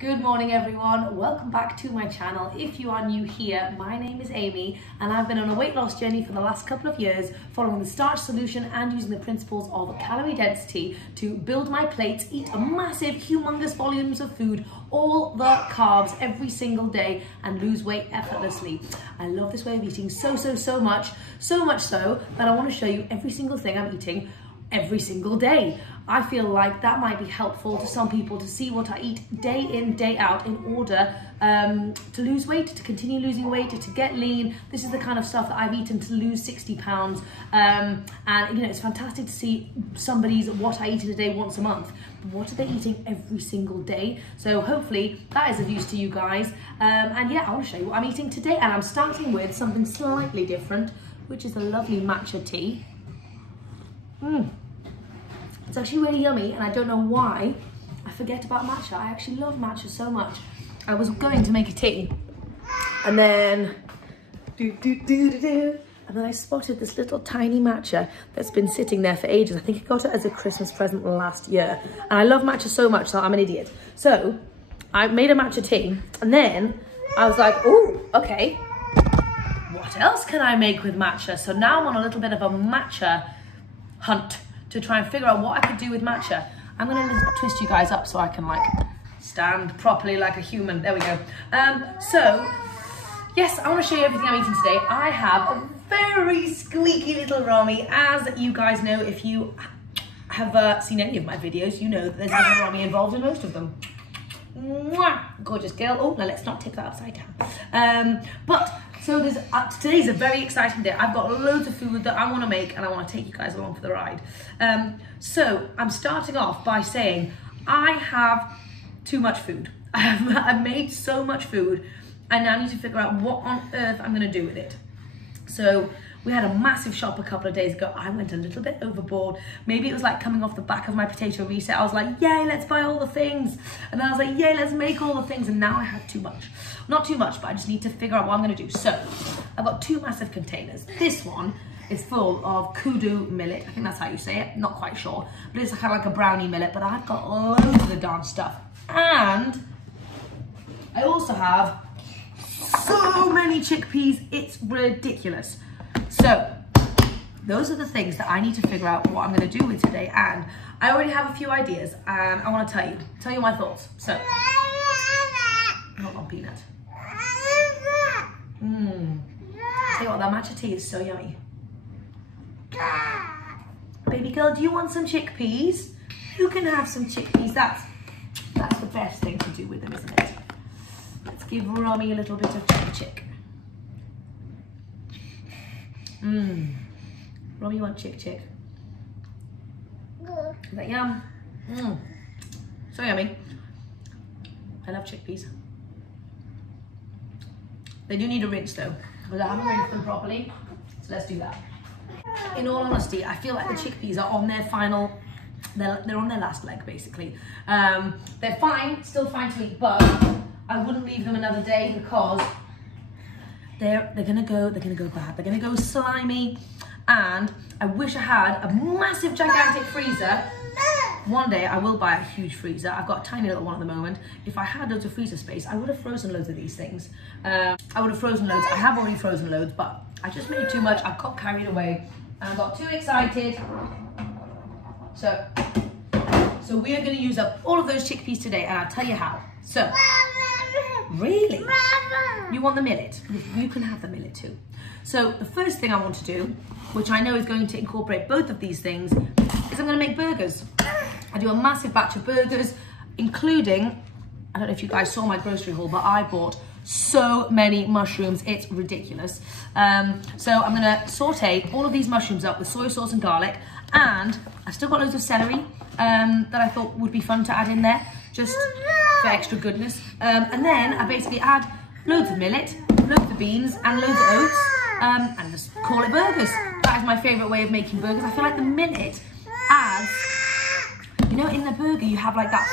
Good morning everyone, welcome back to my channel. If you are new here, my name is Amy and I've been on a weight loss journey for the last couple of years following the Starch Solution and using the principles of calorie density to build my plates, eat a massive, humongous volumes of food, all the carbs every single day and lose weight effortlessly. I love this way of eating so much so that I want to show you every single thing I'm eating every single day. I feel like that might be helpful to some people to see what I eat day in, day out in order to lose weight, to continue losing weight, to get lean. This is the kind of stuff that I've eaten to lose 60 pounds. And you know, it's fantastic to see somebody's what I eat in a day once a month. But what are they eating every single day? So hopefully that is of use to you guys. And yeah, I want to show you what I'm eating today. And I'm starting with something slightly different, which is a lovely matcha tea. It's actually really yummy and I don't know why I forget about matcha. I actually love matcha so much. I was going to make a tea and then and then I spotted this little tiny matcha that's been sitting there for ages. I think I got it as a Christmas present last year and I love matcha so much that I'm an idiot. So I made a matcha tea and then I was like, oh, okay, what else can I make with matcha? So now I'm on a little bit of a matcha hunt to try and figure out what I could do with matcha. I'm gonna twist you guys up so I can like stand properly like a human. There we go. So yes, I want to show you everything I'm eating today. I have a very squeaky little Romy. As you guys know, if you have seen any of my videos, you know that there's a little Romy involved in most of them. Mwah! Gorgeous girl. Oh, now let's not tip that upside down. So there's today's a very exciting day. I've got loads of food that I want to make and I want to take you guys along for the ride. So I'm starting off by saying I have too much food. I've made so much food. I now need to figure out what on earth I'm going to do with it. So we had a massive shop a couple of days ago. I went a little bit overboard. Maybe it was like coming off the back of my potato reset. I was like, yay, let's buy all the things. And then I was like, yay, let's make all the things. And now I have too much. Not too much, but I just need to figure out what I'm going to do. So I've got two massive containers. This one is full of kudu millet. I think that's how you say it. Not quite sure. But it's kind of like a brownie millet. But I've got loads of the darn stuff. And I also have so many chickpeas. It's ridiculous. So those are the things that I need to figure out what I'm going to do with today, and I already have a few ideas and I want to tell you my thoughts. So hold on, Peanut. Tell you what, that matcha tea is so yummy. Baby girl, do you want some chickpeas? You can have some chickpeas. That's the best thing to do with them, isn't it? Let's give Romy a little bit of chick. Romy, you want chick? Is that yum? So yummy. I love chickpeas. They do need a rinse though, because I haven't rinsed them properly. So let's do that. In all honesty, I feel like the chickpeas are on their final, they're on their last leg basically. They're fine, still fine to eat, but I wouldn't leave them another day because they're gonna go bad. They're gonna go slimy, and I wish I had a massive gigantic freezer. One day I will buy a huge freezer. I've got a tiny little one at the moment. If I had loads of freezer space, I would have frozen loads of these things. I would have frozen loads. I have already frozen loads, but I just made too much. I got carried away and I got too excited. So we are gonna use up all of those chickpeas today, and I'll tell you how. So. Really? You want the millet? You can have the millet too. So the first thing I want to do, which I know is going to incorporate both of these things, is I'm going to make burgers. I do a massive batch of burgers, including, I don't know if you guys saw my grocery haul, but I bought so many mushrooms. It's ridiculous. So I'm going to saute all of these mushrooms up with soy sauce and garlic, and I've still got loads of celery that I thought would be fun to add in there, just for extra goodness. And then I basically add loads of millet, loads of beans, and loads of oats, and just call it burgers. That is my favourite way of making burgers. I feel like the millet adds, you know, in the burger you have like that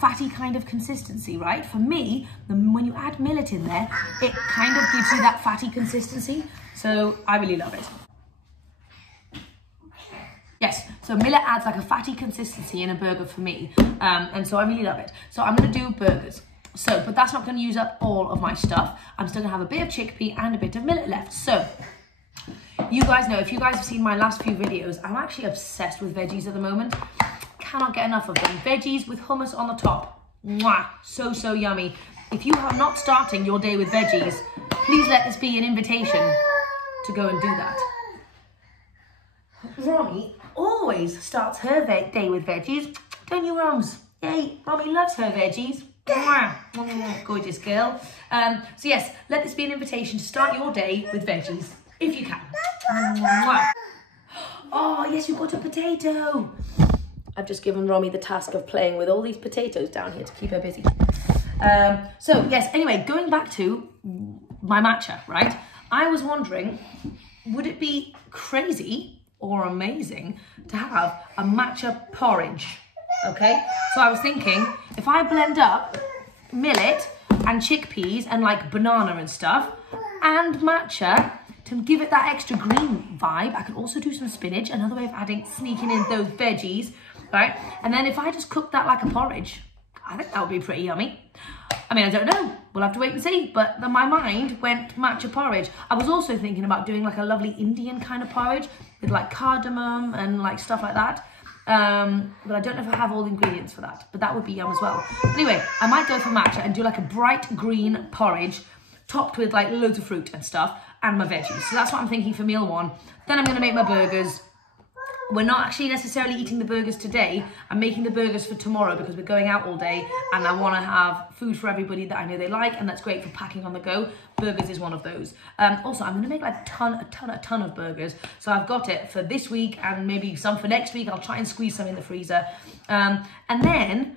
fatty kind of consistency, right? For me, when you add millet in there, it kind of gives you that fatty consistency. So I really love it. Yes, So millet adds like a fatty consistency in a burger for me. And so I really love it. So I'm gonna do burgers. So, but that's not gonna use up all of my stuff. I'm still gonna have a bit of chickpea and a bit of millet left. So, you guys know, if you guys have seen my last few videos, I'm actually obsessed with veggies at the moment. Cannot get enough of them. Veggies with hummus on the top. Mwah, so, so yummy. If you are not starting your day with veggies, please let this be an invitation to go and do that. Romy always starts her day with veggies, don't you, Roms? Yay, Romy loves her veggies. Mwah, gorgeous girl. So yes, let this be an invitation to start your day with veggies, if you can. Mwah. Oh, yes, you've got a potato. I've just given Romy the task of playing with all these potatoes down here to keep her busy. So yes, anyway, going back to my matcha, right? I was wondering, would it be crazy or amazing to have a matcha porridge? Okay, so I was thinking, if I blend up millet and chickpeas and like banana and stuff and matcha to give it that extra green vibe, I could also do some spinach, another way of sneaking in those veggies, right? And then if I just cook that like a porridge, I think that would be pretty yummy. I mean, I don't know, we'll have to wait and see, but my mind went matcha porridge. I was also thinking about doing like a lovely Indian kind of porridge with like cardamom and like stuff like that. But I don't know if I have all the ingredients for that, but that would be yum as well. But anyway, I might go for matcha and do like a bright green porridge topped with like loads of fruit and stuff and my veggies. So that's what I'm thinking for meal one. Then I'm gonna make my burgers. We're not actually necessarily eating the burgers today. I'm making the burgers for tomorrow because we're going out all day and I want to have food for everybody that I know they like, and that's great for packing on the go. Burgers is one of those. Also, I'm going to make like a ton of burgers. So I've got it for this week and maybe some for next week. I'll try and squeeze some in the freezer. And then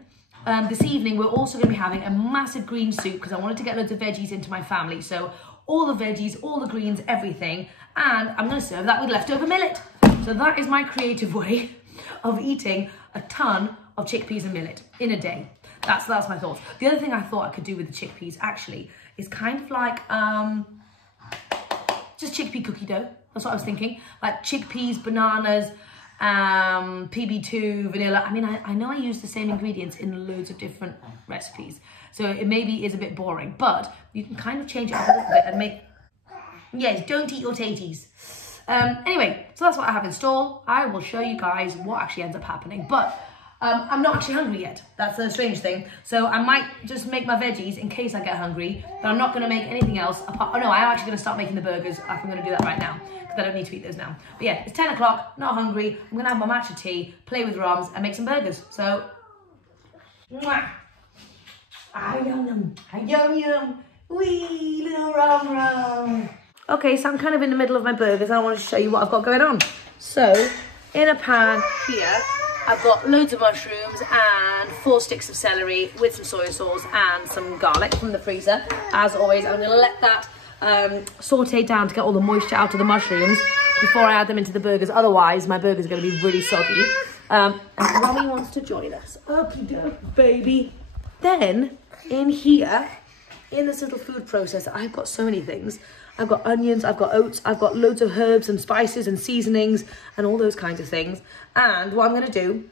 this evening, we're also going to be having a massive green soup because I wanted to get loads of veggies into my family. So all the veggies, all the greens, everything. And I'm going to serve that with leftover millet. So that is my creative way of eating a ton of chickpeas and millet in a day. That's my thoughts. The other thing I thought I could do with the chickpeas actually is kind of like just chickpea cookie dough. That's what I was thinking. Like chickpeas, bananas, PB2, vanilla. I mean, I know I use the same ingredients in loads of different recipes, so it maybe is a bit boring, but you can kind of change it up a little bit and make, yes, don't eat your taties. Anyway, so that's what I have in store. I will show you guys what actually ends up happening, but I'm not actually hungry yet. That's the strange thing. So I might just make my veggies in case I get hungry, but I'm not going to make anything else apart. Oh no, I'm actually going to start making the burgers. I'm going to do that right now because I don't need to eat those now. But yeah, it's 10 o'clock, not hungry. I'm going to have my matcha tea, play with Roms and make some burgers. So, mwah. Ah, yum yum, ah, yum yum, wee little Rom. Okay, so I'm kind of in the middle of my burgers. I want to show you what I've got going on. So, in a pan here, I've got loads of mushrooms and 4 sticks of celery with some soy sauce and some garlic from the freezer. As always, I'm going to let that saute down to get all the moisture out of the mushrooms before I add them into the burgers. Otherwise, my burger's going to be really soggy. And Romy wants to join us. Okie doke, baby. Then, in here, in this little food processor, I've got so many things. I've got onions, I've got oats, I've got loads of herbs and spices and seasonings and all those kinds of things. And what I'm going to do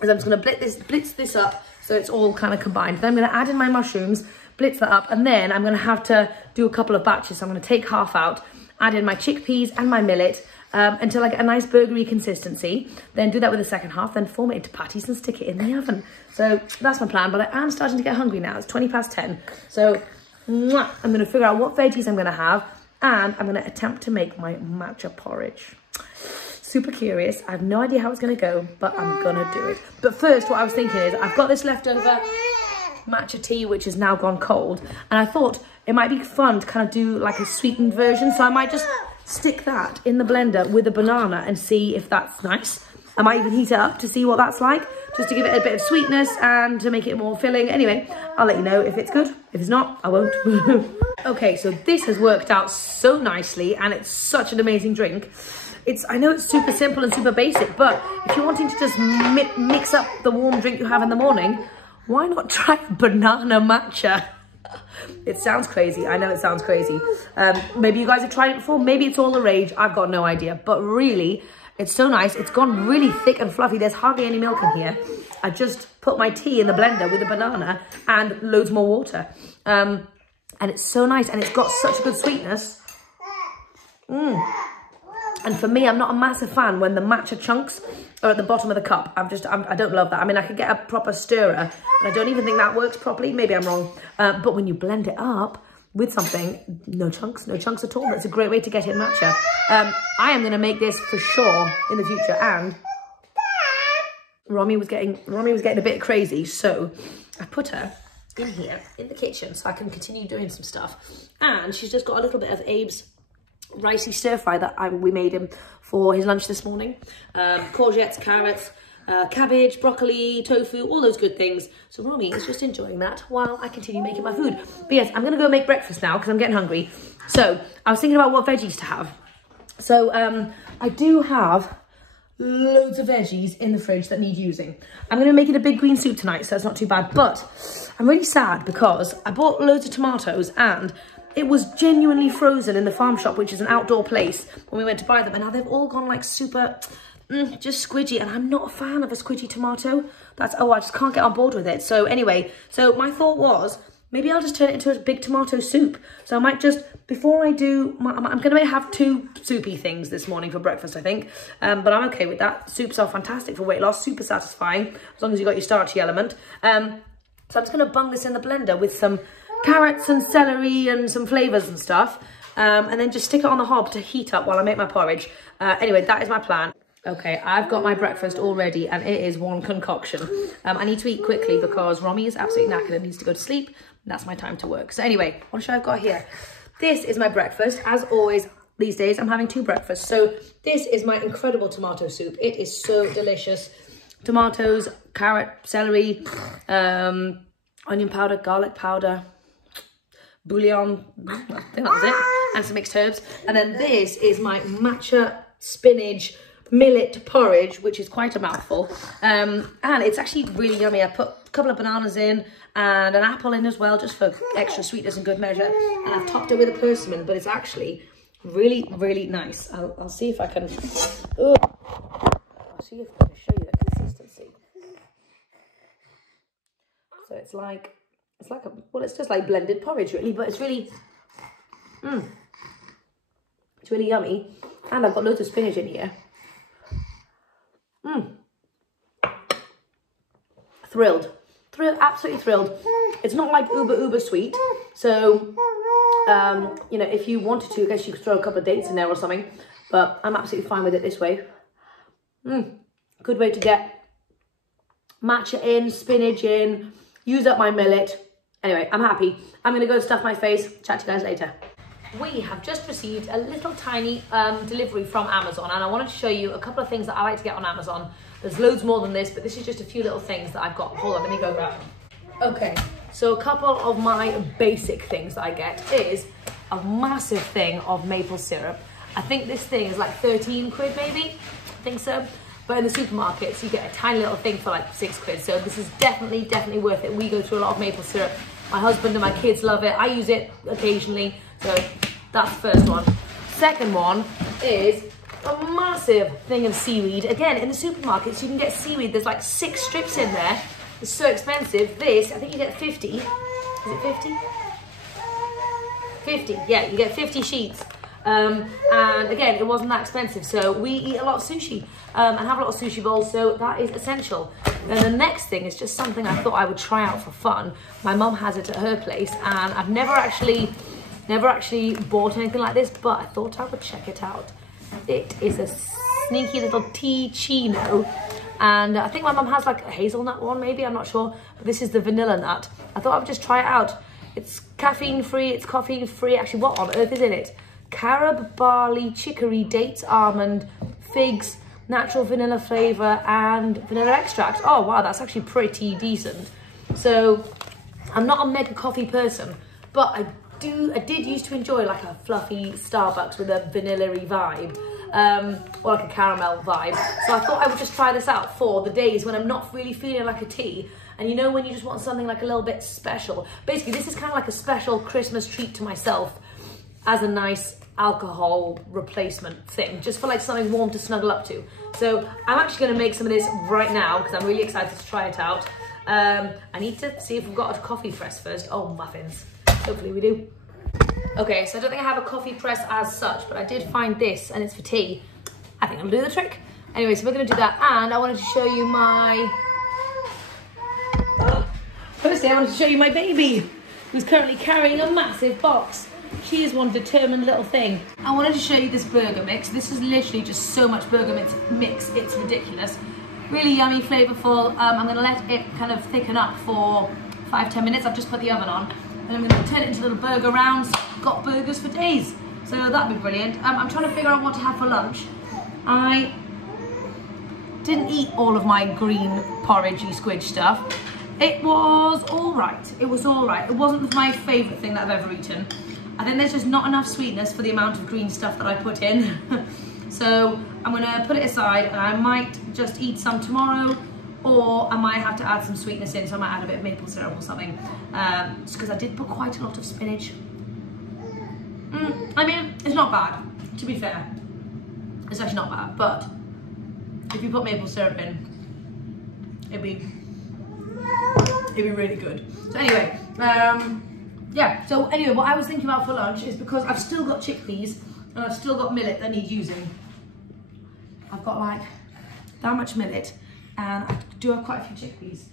is I'm just going to blitz this up so it's all kind of combined. Then I'm going to add in my mushrooms, blitz that up, and then I'm going to have to do a couple of batches. So I'm going to take half out, add in my chickpeas and my millet until I get a nice burgery consistency. Then do that with the second half, then form it into patties and stick it in the oven. So that's my plan, but I am starting to get hungry now. It's 20 past 10. So mwah, I'm going to figure out what veggies I'm going to have. And I'm going to attempt to make my matcha porridge. Super curious. I have no idea how it's going to go, but I'm going to do it. But first, what I was thinking is I've got this leftover matcha tea, which has now gone cold. And I thought it might be fun to kind of do like a sweetened version. So I might just stick that in the blender with a banana and see if that's nice. I might even heat it up to see what that's like, just to give it a bit of sweetness and to make it more filling. Anyway, I'll let you know if it's good. If it's not, I won't. Okay, so this has worked out so nicely and it's such an amazing drink. I know it's super simple and super basic, but if you're wanting to just mix up the warm drink you have in the morning, why not try a banana matcha? It sounds crazy. I know it sounds crazy. Maybe you guys have tried it before. Maybe it's all the rage. I've got no idea. But really, It's so nice. It's gone really thick and fluffy. There's hardly any milk in here. I just put my tea in the blender with a banana and loads more water. And it's so nice, and it's got such a good sweetness. And for me, I'm not a massive fan when the matcha chunks are at the bottom of the cup. I don't love that. I mean, I could get a proper stirrer, but I don't even think that works properly. Maybe I'm wrong. But when you blend it up with something, no chunks at all. That's a great way to get it matcha. I am going to make this for sure in the future. And Romy was getting a bit crazy, so I put her in here in the kitchen so I can continue doing some stuff. And she's just got a little bit of Abe's ricey stir fry that we made him for his lunch this morning. Courgettes, carrots, cabbage, broccoli, tofu, all those good things. So Romy is just enjoying that while I continue making my food. But yes, I'm gonna go make breakfast now because I'm getting hungry. So I was thinking about what veggies to have. So I do have loads of veggies in the fridge that need using. I'm gonna make it a big green soup tonight, so it's not too bad. But I'm really sad because I bought loads of tomatoes and it was genuinely frozen in the farm shop, which is an outdoor place, when we went to buy them. And now they've all gone like super, just squidgy. And I'm not a fan of a squidgy tomato. I just can't get on board with it. So anyway, so my thought was, maybe I'll just turn it into a big tomato soup. So I might just, before I do, I'm going to have 2 soupy things this morning for breakfast, I think. But I'm okay with that. Soups are fantastic for weight loss, super satisfying, as long as you've got your starchy element. So I'm just going to bung this in the blender with some carrots and celery and some flavours and stuff, and then just stick it on the hob to heat up while I make my porridge. Anyway, that is my plan. Okay, I've got my breakfast all ready and it is one concoction. I need to eat quickly because Romy is absolutely knackered and needs to go to sleep. That's my time to work. So anyway, what should I've got here? This is my breakfast. As always, these days I'm having 2 breakfasts. So this is my incredible tomato soup. It is so delicious. Tomatoes, carrot, celery, onion powder, garlic powder, bouillon, I think that's it, and some mixed herbs. And then this is my matcha spinach millet porridge, which is quite a mouthful. And it's actually really yummy. I put a couple of bananas in and an apple in as well, just for extra sweetness and good measure. And I've topped it with a persimmon, but it's actually really, really nice. I'll see if I can, I'll see if I can show you the consistency. So it's like it's just like blended porridge really, but it's really, it's really yummy. And I've got loads of spinach in here. Thrilled, absolutely thrilled. It's not like uber sweet. So, you know, if you wanted to, I guess you could throw a couple of dates in there or something, but I'm absolutely fine with it this way. Good way to get matcha in, spinach in, use up my millet. Anyway, I'm happy. I'm going to go stuff my face. Chat to you guys later. We have just received a little tiny delivery from Amazon, and I wanted to show you a couple of things that I like to get on Amazon. There's loads more than this, but this is just a few little things that I've got. Hold on, let me go grab them. Okay, so a couple of my basic things that I get is a massive thing of maple syrup. I think this thing is like 13 quid maybe, I think so. But in the supermarkets, you get a tiny little thing for like 6 quid. So this is definitely worth it. We go through a lot of maple syrup. My husband and my kids love it. I use it occasionally. So that's the first one. Second one is a massive thing of seaweed. Again, in the supermarkets, you can get seaweed. There's like 6 strips in there. It's so expensive. This, I think you get 50. Is it 50? 50, yeah, you get 50 sheets. And again, it wasn't that expensive. So we eat a lot of sushi and have a lot of sushi bowls. So that is essential. And the next thing is just something I thought I would try out for fun. My mum has it at her place, and I've never actually bought anything like this, but I thought I would check it out. It is a sneaky little tea chino, and I think my mum has like a hazelnut one, maybe, I'm not sure, but this is the vanilla nut. I thought I would just try it out. It's caffeine free, it's coffee free. Actually, what on earth is in it? Carob, barley, chicory, dates, almond, figs, natural vanilla flavor, and vanilla extract. Oh wow, that's actually pretty decent. So I'm not a mega coffee person, but I did used to enjoy like a fluffy Starbucks with a vanilla-y vibe, or like a caramel vibe. So I thought I would just try this out for the days when I'm not really feeling like a tea. And you know, when you just want something like a little bit special. Basically, this is kind of like a special Christmas treat to myself as a nice alcohol replacement thing, just for like something warm to snuggle up to. So I'm actually going to make some of this right now because I'm really excited to try it out. I need to see if we've got a coffee press first. Oh, muffins. Hopefully we do. Okay, so I don't think I have a coffee press as such, but I did find this and it's for tea. I think I'm gonna do the trick. Anyway, so we're gonna do that, and I wanted to show you my... Firstly, I wanted to show you my baby, who's currently carrying a massive box. She is one determined little thing. I wanted to show you this burger mix. This is literally just so much burger mix, it's ridiculous. Really yummy, flavorful. I'm gonna let it kind of thicken up for 5-10 minutes. I've just put the oven on. And I'm gonna turn it into little burger rounds. Got burgers for days. So that'd be brilliant. I'm trying to figure out what to have for lunch. I didn't eat all of my green porridgey squidge stuff. It was all right. It was all right. It wasn't my favorite thing that I've ever eaten. I think there's just not enough sweetness for the amount of green stuff that I put in. So I'm gonna put it aside, and I might just eat some tomorrow, or I might have to add some sweetness in, so I might add a bit of maple syrup or something. Just because I did put quite a lot of spinach. I mean, it's not bad, to be fair. It's actually not bad, but if you put maple syrup in, it'd be really good. So anyway, yeah, so anyway, what I was thinking about for lunch is, because I've still got chickpeas and I've still got millet that need using. I've got like that much millet, and I do have quite a few chickpeas.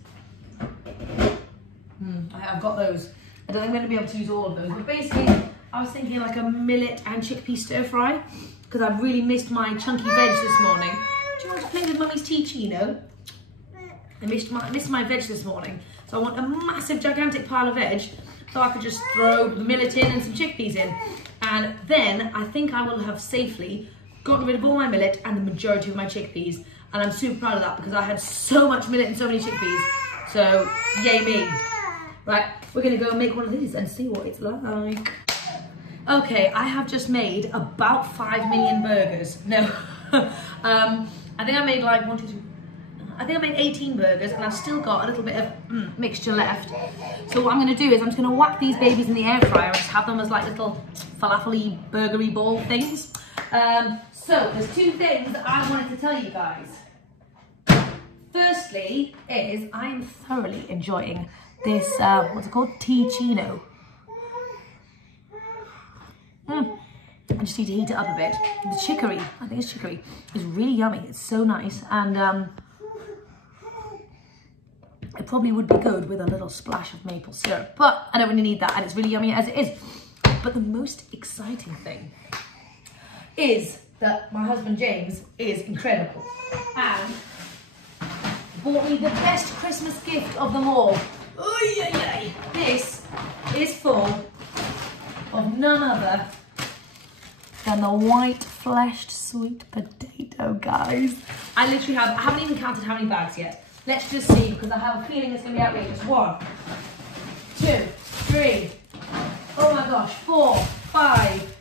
I've got those. I don't think I'm going to be able to use all of those, but basically I was thinking like a millet and chickpea stir fry, because I've really missed my chunky veg this morning. Do you want to play with Mummy's Tea-Chino? I missed my veg this morning, so I want a massive gigantic pile of veg so I could just throw the millet in and some chickpeas in, and then I think I will have safely gotten rid of all my millet and the majority of my chickpeas, and I'm super proud of that because I had so much millet and so many chickpeas, so yay me. Right, we're gonna go and make one of these and see what it's like. Okay, I have just made about 5 million burgers. No, I think I made like 1, 2, 3, I think I made 18 burgers, and I've still got a little bit of mixture left. So what I'm gonna do is I'm just gonna whack these babies in the air fryer and just have them as like little falafel-y, burgery ball things. So there's 2 things that I wanted to tell you guys. Firstly is I am thoroughly enjoying this, what's it called? Tea-Chino. I just need to heat it up a bit. The chicory, I think it's chicory, is really yummy. It's so nice, and it probably would be good with a little splash of maple syrup, but I don't really need that, and it's really yummy as it is. But the most exciting thing is that my husband James is incredible and bought me the best Christmas gift of them all. This is full of none other than the white fleshed sweet potato, guys. I haven't even counted how many bags yet. Let's just see, because I have a feeling it's gonna be outrageous. 1, 2, 3, oh my gosh, 4, 5,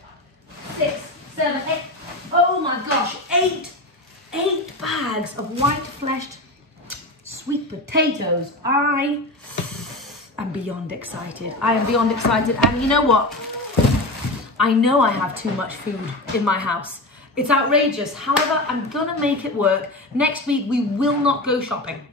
6, 7, 8, oh my gosh, 8 bags of white fleshed sweet potatoes. I am beyond excited. I am beyond excited, and you know what? I know I have too much food in my house. It's outrageous. However, I'm gonna make it work. Next week, we will not go shopping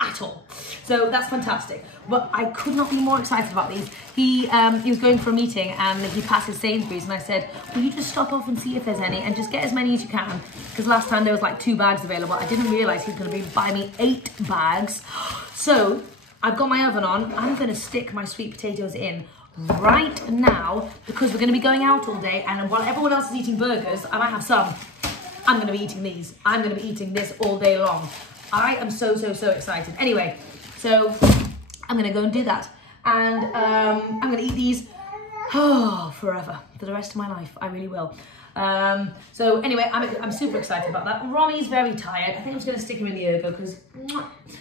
at all. So that's fantastic. But I could not be more excited about these. He was going for a meeting and he passes Sainsbury's, and I said, will you just stop off and see if there's any and just get as many as you can? Because last time there was like 2 bags available. I didn't realize he was gonna buy me 8 bags. So I've got my oven on. I'm gonna stick my sweet potatoes in right now, because we're going to be going out all day, and while everyone else is eating burgers, I might have some. I'm going to be eating these. I'm going to be eating this all day long. I am so excited. Anyway, so I'm going to go and do that, and I'm going to eat these forever, for the rest of my life. I really will. So anyway, I'm super excited about that. Romy's very tired. I think I'm just going to stick her in the ergo because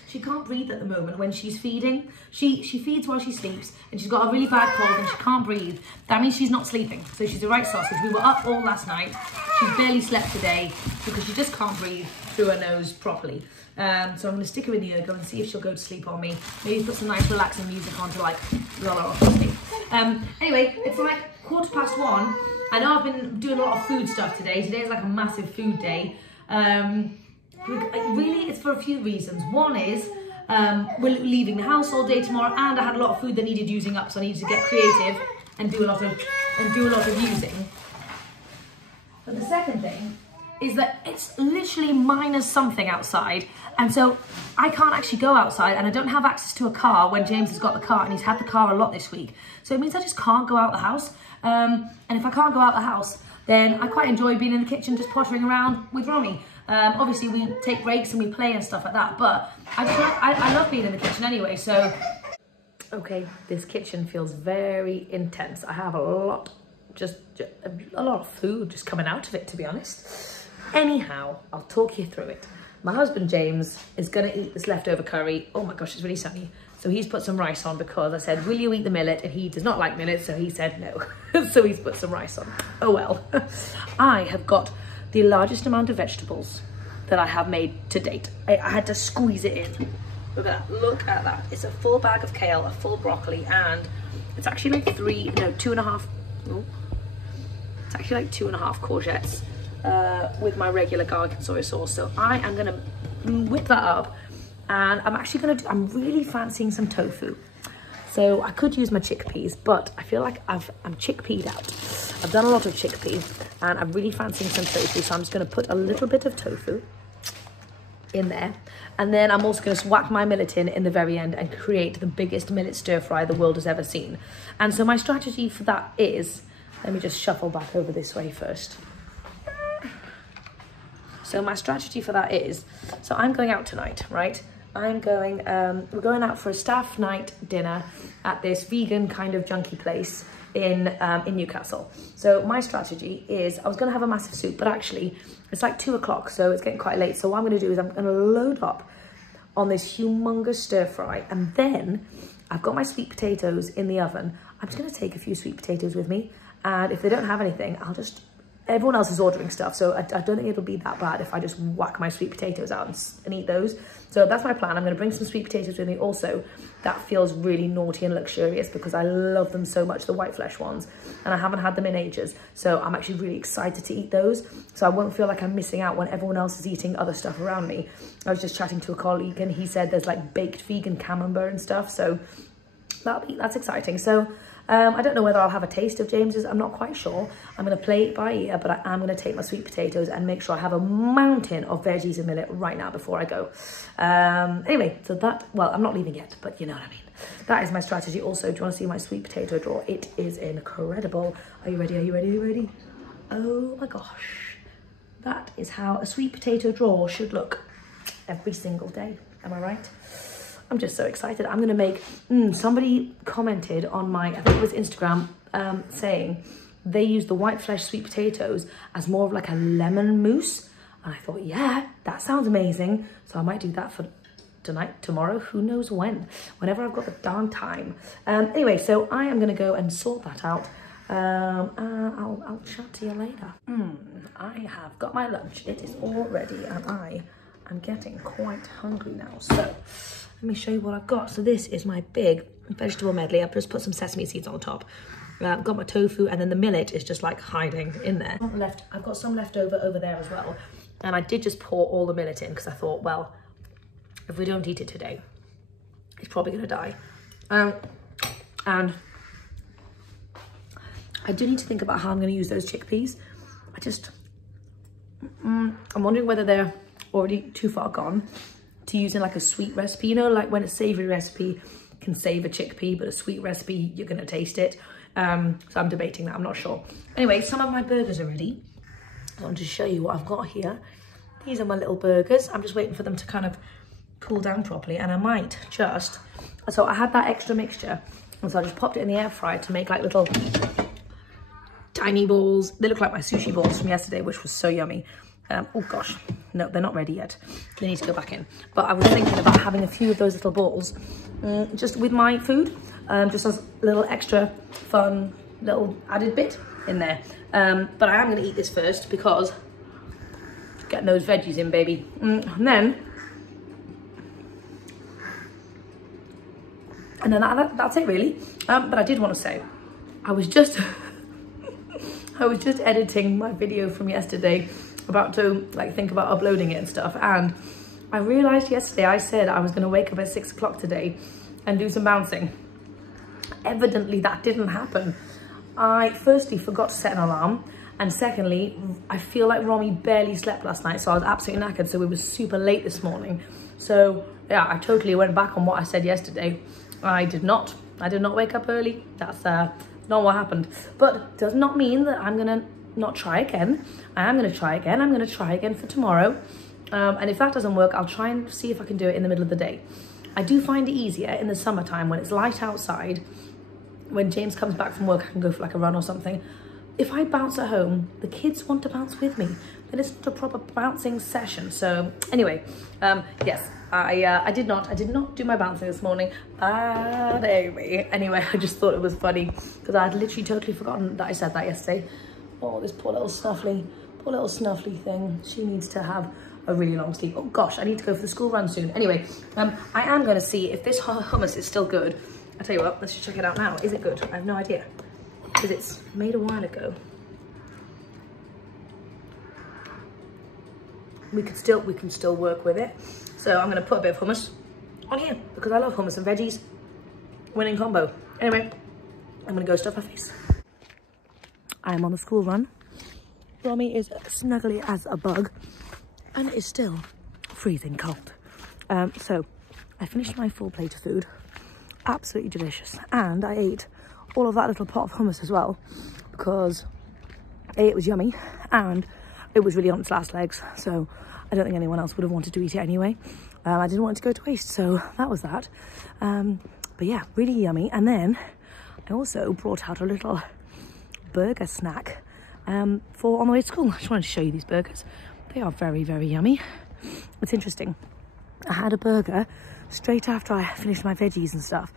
she can't breathe at the moment when she's feeding. She feeds while she sleeps, and she's got a really bad cold and she can't breathe. That means she's not sleeping. So she's a right sausage. We were up all last night. She barely slept today because she just can't breathe through her nose properly. So I'm going to stick her in the ergo and see if she'll go to sleep on me. Maybe put some nice relaxing music on to like lull her off to sleep. Anyway, it's like 1:15. I know I've been doing a lot of food stuff today. Today's like a massive food day. Really, it's for a few reasons. One is we're leaving the house all day tomorrow, and I had a lot of food that needed using up, so I needed to get creative and do a lot of using. But the second thing is that it's literally minus something outside, and so I can't actually go outside, and I don't have access to a car when James has got the car, and he's had the car a lot this week. So it means I just can't go out the house. And if I can't go out the house, then I quite enjoy being in the kitchen just pottering around with Romy. Obviously we take breaks and we play and stuff like that, but I love being in the kitchen anyway. So okay, this kitchen feels very intense. I have a lot of food just coming out of it, to be honest. Anyhow, I'll talk you through it. My husband James is gonna eat this leftover curry. Oh my gosh, it's really sunny. So he's put some rice on because I said, will you eat the millet? And he does not like millet, so he said no. So he's put some rice on. Oh well. I have got the largest amount of vegetables that I have made to date. I had to squeeze it in. Look at that, look at that. It's a full bag of kale, a full broccoli, and it's actually like 2.5, oh, it's actually like 2.5 courgettes with my regular garlic and soy sauce. So I am gonna whip that up, and I'm actually I'm really fancying some tofu. So I could use my chickpeas, but I feel like I'm chickpea'd out. I've done a lot of chickpeas, and I'm really fancying some tofu, so I'm just gonna put a little bit of tofu in there. And then I'm also gonna whack my millet in the very end and create the biggest millet stir fry the world has ever seen. And so my strategy for that is, let me just shuffle back over this way first. So my strategy for that is, so I'm going out tonight, right? we're going out for a staff night dinner at this vegan kind of junky place in Newcastle. So my strategy is, I was gonna have a massive soup, but actually it's like 2 o'clock, so it's getting quite late. So what I'm gonna do is I'm gonna load up on this humongous stir fry, and then I've got my sweet potatoes in the oven. I'm just gonna take a few sweet potatoes with me, and if they don't have anything, everyone else is ordering stuff, so I don't think it'll be that bad if I just whack my sweet potatoes out and eat those. So that's my plan. I'm gonna bring some sweet potatoes with me. Also, that feels really naughty and luxurious because I love them so much, the white flesh ones, and I haven't had them in ages. So I'm actually really excited to eat those, so I won't feel like I'm missing out when everyone else is eating other stuff around me. I was just chatting to a colleague, and he said there's like baked vegan camembert and stuff, so that's exciting. So I don't know whether I'll have a taste of James's, I'm not quite sure. I'm gonna play it by ear, but I am gonna take my sweet potatoes and make sure I have a mountain of veggies and millet right now before I go. Anyway, so well, I'm not leaving yet, but you know what I mean. That is my strategy. Also, do you wanna see my sweet potato drawer? It is incredible. Are you ready, are you ready, are you ready? Oh my gosh. That is how a sweet potato drawer should look every single day, am I right? I'm just so excited. I'm gonna make, somebody commented on my, I think it was Instagram, saying they use the white flesh sweet potatoes as more of like a lemon mousse. And I thought, yeah, that sounds amazing. So I might do that for tonight, tomorrow, who knows when, whenever I've got the darn time. Anyway, so I am gonna go and sort that out. I'll chat to you later. I have got my lunch. It is all ready, and I am getting quite hungry now. So let me show you what I've got. So this is my big vegetable medley. I've just put some sesame seeds on the top. I've got my tofu, and then the millet is just like hiding in there. I've got some left over there as well. And I did just pour all the millet in because I thought, well, if we don't eat it today, it's probably gonna die. And I do need to think about how I'm gonna use those chickpeas. I'm wondering whether they're already too far gone to use in like a sweet recipe, you know, like when a savory recipe can save a chickpea, but a sweet recipe, you're gonna taste it. So I'm debating that, I'm not sure. Anyway, some of my burgers are ready. I want to show you what I've got here. These are my little burgers. I'm just waiting for them to kind of cool down properly, and I might just, so I had that extra mixture, and so I just popped it in the air fryer to make like little tiny balls. They look like my sushi balls from yesterday, which was so yummy. Oh gosh, no, they're not ready yet. They need to go back in. But I was thinking about having a few of those little balls just with my food, just as a little extra fun little added bit in there. But I am going to eat this first because getting those veggies in, baby. And then And then that's it really. But I did want to say, I was just editing my video from yesterday, about to like think about uploading it and stuff, and I realized yesterday I said I was going to wake up at 6 o'clock today and do some bouncing. Evidently that didn't happen. I firstly forgot to set an alarm, and secondly I feel like Romy barely slept last night, so I was absolutely knackered, so it was super late this morning. So yeah, I totally went back on what I said yesterday. I did not wake up early. That's not what happened, but does not mean that I'm gonna not try again. I am gonna try again. I'm gonna try again for tomorrow, and if that doesn't work, I'll try and see if I can do it in the middle of the day. I do find it easier in the summertime when it's light outside. When James comes back from work, I can go for like a run or something. If I bounce at home, the kids want to bounce with me, then it's not a proper bouncing session. So anyway, yes, I did not do my bouncing this morning. Anyway, I just thought it was funny because I had literally totally forgotten that I said that yesterday. Oh, this poor little snuffly thing. She needs to have a really long sleep. Oh gosh, I need to go for the school run soon. Anyway, I am going to see if this hummus is still good. I'll tell you what, let's just check it out now. Is it good? I have no idea, because it's made a while ago. We can still work with it. So I'm going to put a bit of hummus on here because I love hummus and veggies. Winning combo. Anyway, I'm going to go stuff my face. I am on the school run. Romy is snuggly as a bug and it is still freezing cold. So I finished my full plate of food. Absolutely delicious. And I ate all of that little pot of hummus as well because A, it was yummy and it was really on its last legs. So I don't think anyone else would have wanted to eat it anyway. I didn't want it to go to waste, so that was that. But yeah, really yummy. And then I also brought out a little burger snack for on the way to school. I just wanted to show you these burgers. They are very, very yummy. It's interesting. I had a burger straight after I finished my veggies and stuff.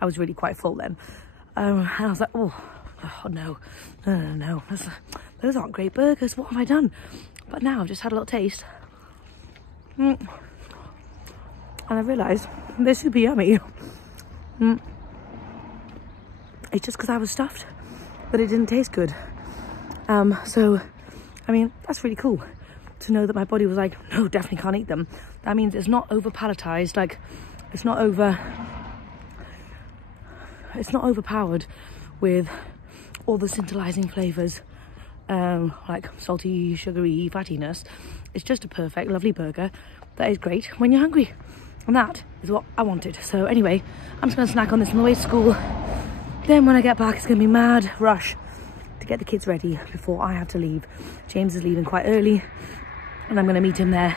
I was really quite full then. And I was like, oh no. Those aren't great burgers. What have I done? But now I've just had a little taste. And I realised they're super yummy. It's just because I was stuffed that it didn't taste good. So, I mean, that's really cool to know that my body was like, no, definitely can't eat them. That means it's not over palatized, like it's not overpowered with all the scintillating flavours, like salty, sugary fattiness. It's just a perfect, lovely burger that is great when you're hungry. And that is what I wanted. So anyway, I'm just going to snack on this on the way to school. Then when I get back, it's going to be mad rush to get the kids ready before I have to leave. James is leaving quite early and I'm going to meet him there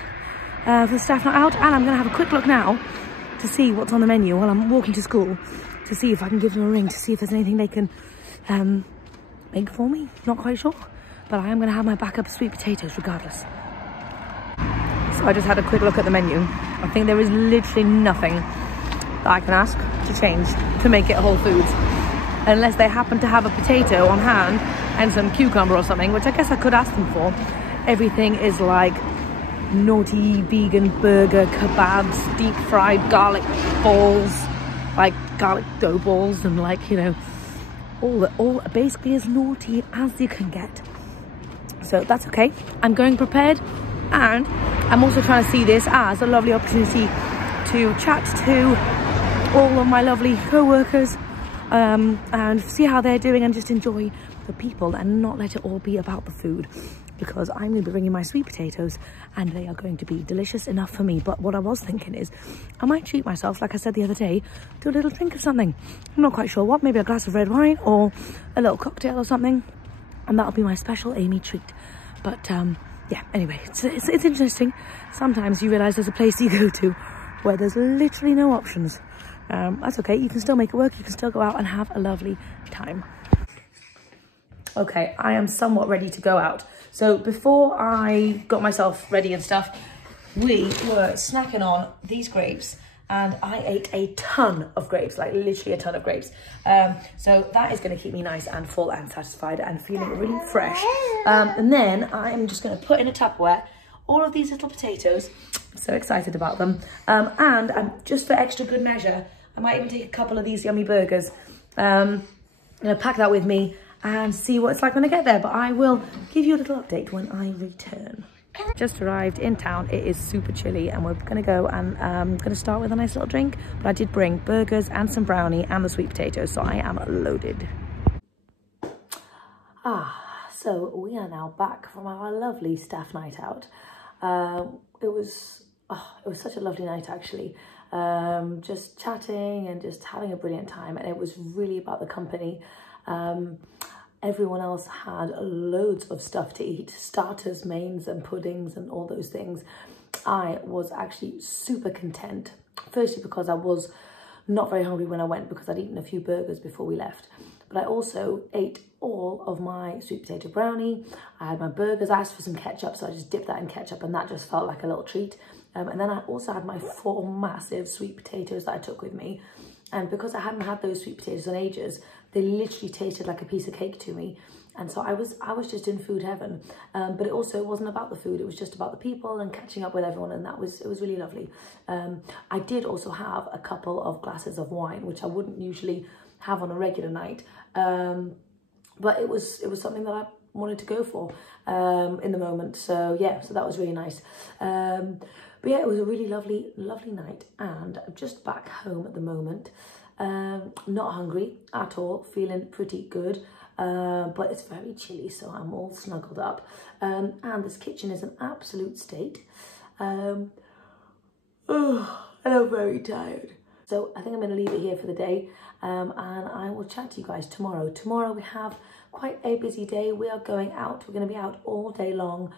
for the staff night out. And I'm going to have a quick look now to see what's on the menu while I'm walking to school, to see if I can give them a ring, to see if there's anything they can make for me. Not quite sure, but I am going to have my backup sweet potatoes regardless. So I just had a quick look at the menu. I think there is literally nothing that I can ask to change to make it whole foods, unless they happen to have a potato on hand and some cucumber or something, which I guess I could ask them for. Everything is like naughty vegan burger, kebabs, deep fried garlic balls, like garlic dough balls, and like, you know, all basically as naughty as you can get. So that's okay. I'm going prepared, and I'm also trying to see this as a lovely opportunity to chat to all of my lovely co-workers and see how they're doing and just enjoy the people and not let it all be about the food, because I'm going to be bringing my sweet potatoes and they are going to be delicious enough for me. But what I was thinking is I might treat myself, like I said the other day, to a little drink of something. I'm not quite sure what, maybe a glass of red wine or a little cocktail or something, and that'll be my special Amy treat. But yeah, anyway, it's interesting. Sometimes you realise there's a place you go to where there's literally no options. That's okay, you can still make it work, you can still go out and have a lovely time. Okay, I am somewhat ready to go out. So before I got myself ready and stuff, we were snacking on these grapes, and I ate a ton of grapes, like literally a ton of grapes. So that is going to keep me nice and full and satisfied and feeling really fresh. And then I'm just going to put in a Tupperware all of these little potatoes. I'm so excited about them. And just for extra good measure, I might even take a couple of these yummy burgers. I'm gonna pack that with me and see what it's like when I get there, but I will give you a little update when I return. Just arrived in town. It is super chilly and we're gonna go and I'm gonna start with a nice little drink, but I did bring burgers and some brownie and the sweet potatoes, so I am loaded. So we are now back from our lovely staff night out. It was such a lovely night actually. Just chatting and just having a brilliant time, and it was really about the company. Everyone else had loads of stuff to eat, starters, mains and puddings and all those things. I was actually super content, firstly because I was not very hungry when I went because I'd eaten a few burgers before we left, but I also ate all of my sweet potato brownie. I had my burgers. I asked for some ketchup, so I just dipped that in ketchup and that just felt like a little treat. And then I also had my 4 massive sweet potatoes that I took with me. And because I hadn't had those sweet potatoes in ages, they literally tasted like a piece of cake to me. And so I was just in food heaven. But it also wasn't about the food. It was just about the people and catching up with everyone. And it was really lovely. I did also have a couple of glasses of wine, which I wouldn't usually have on a regular night. But it was something that I wanted to go for in the moment. So yeah, so that was really nice. But yeah, it was a really lovely night, and I'm just back home at the moment. Not hungry at all, feeling pretty good, but it's very chilly, so I'm all snuggled up. And this kitchen is an absolute state. And I'm very tired. So I think I'm going to leave it here for the day, and I will chat to you guys tomorrow. Tomorrow we have quite a busy day. We are going out. We're going to be out all day long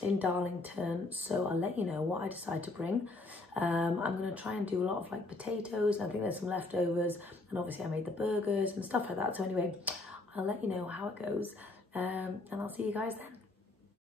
in Darlington, so I'll let you know what I decide to bring. I'm going to try and do a lot of like potatoes, and I think there's some leftovers, and obviously I made the burgers and stuff like that. So anyway, I'll let you know how it goes, and I'll see you guys then.